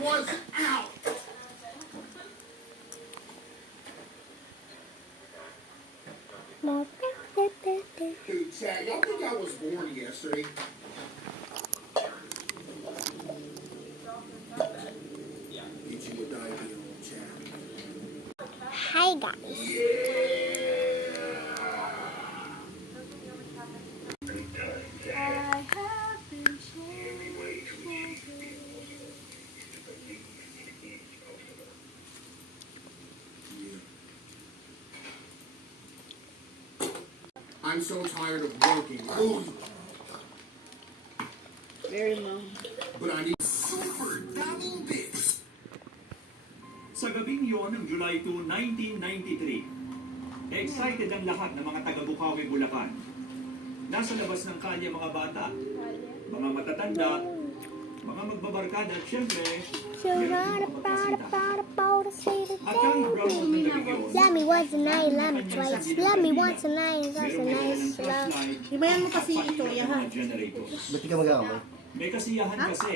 Was out. Dude, Chad, y'all think I was born yesterday? Get you a diabetes, Chad. Hi guys. I'm so tired of working. Ugh. Very long. But I need super double dips. Sa gabing yon ng July 2, 1993, excited ang lahat ng mga taga-Bukawi, Bulacan. Nasa labas ng kalye mga bata, mga matatanda, mga magbabarkada at syempre, meron din mga magkasita. At kahit brown out ng gabing yon, Love me once a night, love me twice. Love me once a night, that's a meron nice ng love. flashlight, Himayan mo kasi ito, at yahan. mga generators. Ba't di ka magagamay? May kasiyahan kasi.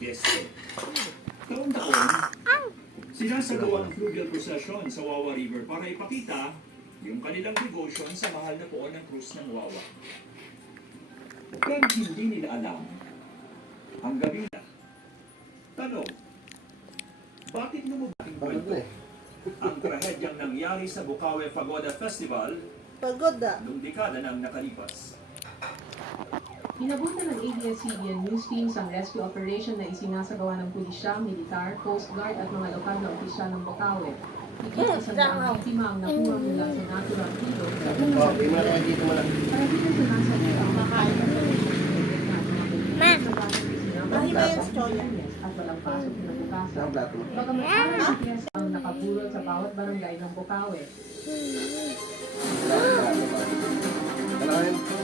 Yes, eh. Taon-taon, sinasagawa ang fluvial procession sa Wawa River para ipakita yung kanilang devotion sa mahal na poon ng krus ng Wawa. Pero hindi nila alam ang gabi na. Tanong, bakit lumubating Pagod kwento na eh. ang trahedyang nangyari sa Bukawi Pagoda Festival Pagod ah. noong dekada ng nakalipas? Inabutan ng ABS-CBN News Teams ang rescue operation na isinasagawa ng pulisya, militar, coast guard at mga lokal na opisyal ng Bukawi. Higit isang daang biktima ang nakuha mula sa natural hilog sa unang Okay, mga kaya dito mo lang. karamihan sa nasa ang makain ng Ma. Mahimayan sa choya. at walang pasok na bukasan. Saan ang plato mo? Bagamat parang sitiyas ang nakabulol sa bawat barangay ng Bukawi. Plato, plato.